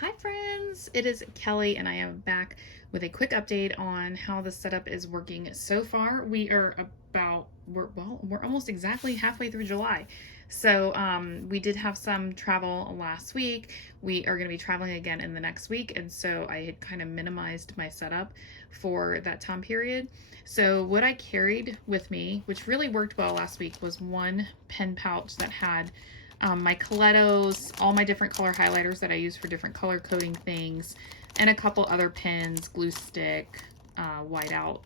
Hi friends, it is Kelly and I am back with a quick update on how the setup is working so far. We're almost exactly halfway through July. So we did have some travel last week. We are going to be traveling again in the next week, and so I had kind of minimized my setup for that time period. So what I carried with me, which really worked well last week, was one pen pouch that had my Colettos, all my different color highlighters that I use for different color coding things, and a couple other pens, glue stick, whiteout,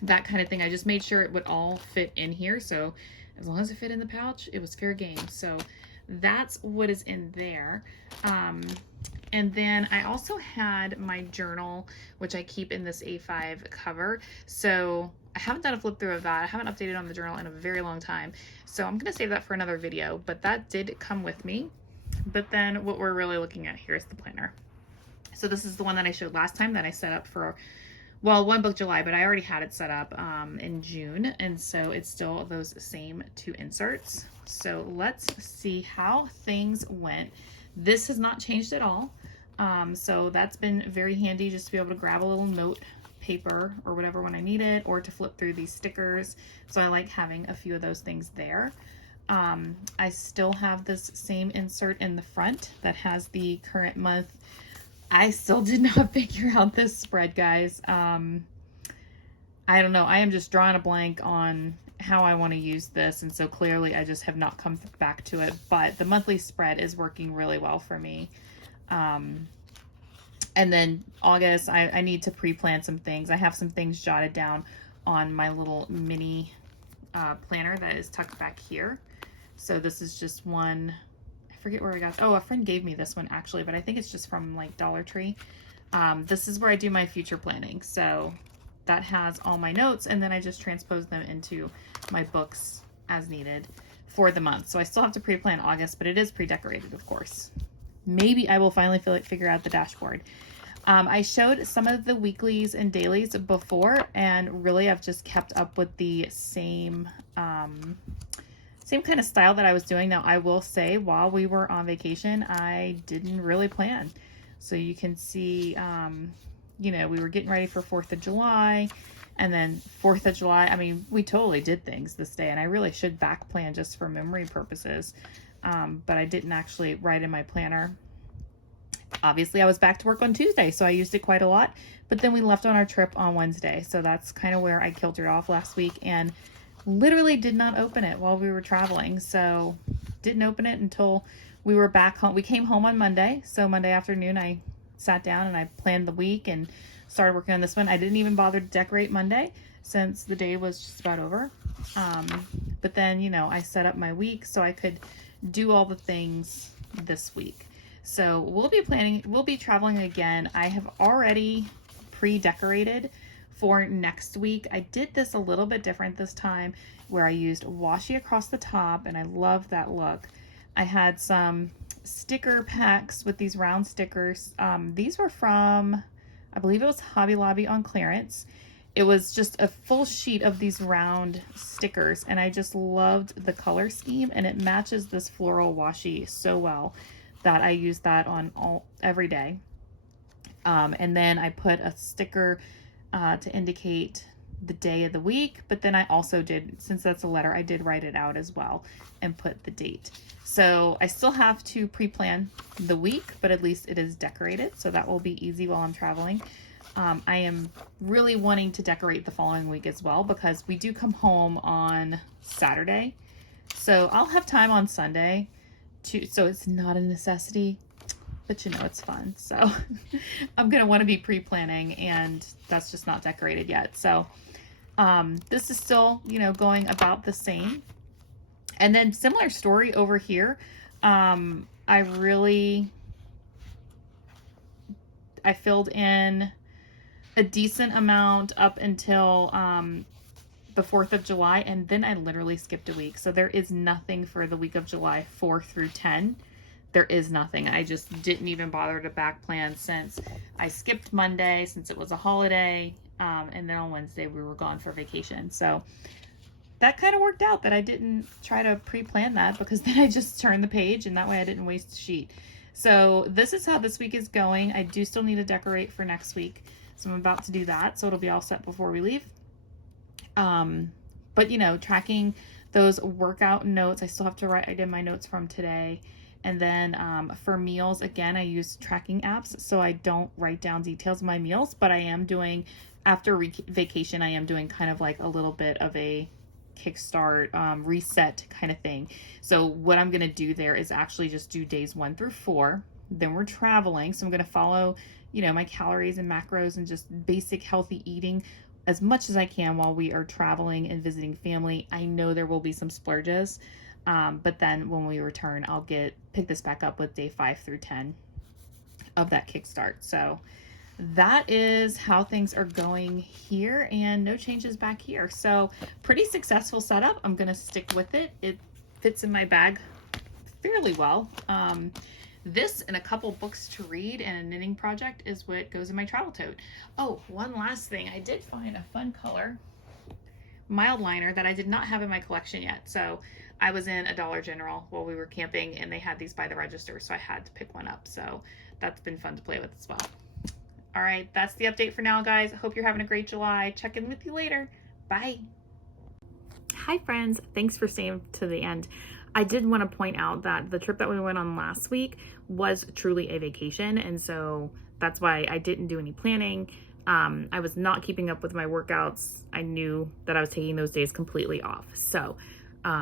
that kind of thing. I just made sure it would all fit in here. So as long as it fit in the pouch, it was fair game. So that's what is in there. And then I also had my journal, which I keep in this A5 cover. So I haven't done a flip through of that. I haven't updated on the journal in a very long time. So I'm gonna save that for another video, but that did come with me. But then what we're really looking at here is the planner. So this is the one that I showed last time that I set up for, well, One Book July, but I already had it set up in June. And so it's still those same two inserts. So let's see how things went. This has not changed at all. So that's been very handy, just to be able to grab a little note paper or whatever when I need it, or to flip through these stickers. So I like having a few of those things there. I still have this same insert in the front that has the current month. I still did not figure out this spread, guys. I don't know. I am just drawing a blank on how I want to use this, and so clearly I just have not come back to it, but the monthly spread is working really well for me. And then August, I need to pre-plan some things. I have some things jotted down on my little mini planner that is tucked back here. So this is just one, I forget where I got, oh, a friend gave me this one actually, but I think it's just from like Dollar Tree. This is where I do my future planning. So that has all my notes, and then I just transpose them into my books as needed for the month. So I still have to pre-plan August, but it is pre-decorated, of course. Maybe I will finally figure out the dashboard. I showed some of the weeklies and dailies before, and really I've just kept up with the same kind of style that I was doing. Now I will say, while we were on vacation, I didn't really plan. So you can see, you know, we were getting ready for 4th of July, and then 4th of July, I mean, we totally did things this day, and I really should back plan just for memory purposes. But I didn't actually write in my planner. Obviously, I was back to work on Tuesday, so I used it quite a lot. But then we left on our trip on Wednesday, so that's kind of where I kilted off last week, and literally did not open it while we were traveling. So didn't open it until we were back home. We came home on Monday, so Monday afternoon I sat down and I planned the week and started working on this one. I didn't even bother to decorate Monday since the day was just about over. But then, you know, I set up my week so I could do all the things this week. So we'll be traveling again. I have already pre-decorated for next week. I did this a little bit different this time, where I used washi across the top, and I love that look. I had some sticker packs with these round stickers. These were from, I believe it was Hobby Lobby on clearance. It was just a full sheet of these round stickers, and I just loved the color scheme, and it matches this floral washi so well that I use that on every day. And then I put a sticker to indicate the day of the week, but then I also did, since that's a letter, I did write it out as well and put the date. So I still have to pre-plan the week, but at least it is decorated, so that will be easy while I'm traveling. I am really wanting to decorate the following week as well, because we do come home on Saturday. So I'll have time on Sunday so it's not a necessity, but you know, it's fun. So I'm going to want to be pre-planning, and that's just not decorated yet. So this is still, you know, going about the same. And then similar story over here. I filled in a decent amount up until the 4th of July, and then I literally skipped a week. So there is nothing for the week of July 4 through 10. There is nothing. I just didn't even bother to back plan, since I skipped Monday since it was a holiday, and then on Wednesday we were gone for vacation. So that kind of worked out that I didn't try to pre-plan that, because then I just turned the page and that way I didn't waste the sheet. So this is how this week is going. I do still need to decorate for next week, so I'm about to do that, so it'll be all set before we leave. But you know, tracking those workout notes, I still have to write in my notes from today. And then for meals, again, I use tracking apps, so I don't write down details of my meals, but I am doing, after vacation, I am doing kind of like a little bit of a kickstart reset kind of thing. So what I'm going to do there is actually just do days 1 through 4. Then we're traveling, so I'm going to follow, you know, my calories and macros and just basic healthy eating as much as I can while we are traveling and visiting family. I know there will be some splurges, but then when we return, I'll pick this back up with day 5 through 10 of that kickstart. So that is how things are going here, and no changes back here. So pretty successful setup. I'm going to stick with it. It fits in my bag fairly well. This and a couple books to read and a knitting project is what goes in my travel tote. Oh, one last thing. I did find a fun color mild liner that I did not have in my collection yet. So I was in a Dollar General while we were camping and they had these by the register, so I had to pick one up. So that's been fun to play with as well. All right, that's the update for now, guys. I hope you're having a great July. Check in with you later. Bye. Hi, friends. Thanks for staying to the end. I did want to point out that the trip that we went on last week was truly a vacation, and so that's why I didn't do any planning. I was not keeping up with my workouts. I knew that I was taking those days completely off, so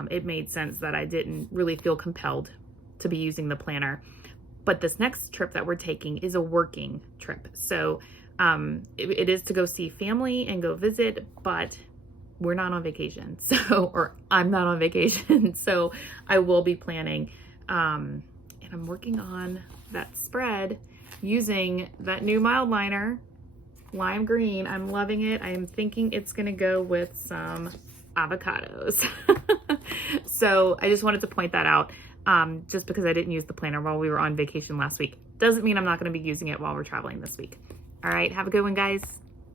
it made sense that I didn't really feel compelled to be using the planner. But this next trip that we're taking is a working trip, so it is to go see family and go visit, but we're not on vacation, so, or I'm not on vacation, so I will be planning, and I'm working on that spread using that new mild liner, lime green. I'm loving it. I'm thinking it's gonna go with some avocados. So I just wanted to point that out, just because I didn't use the planner while we were on vacation last week. Doesn't mean I'm not gonna be using it while we're traveling this week. All right, have a good one, guys.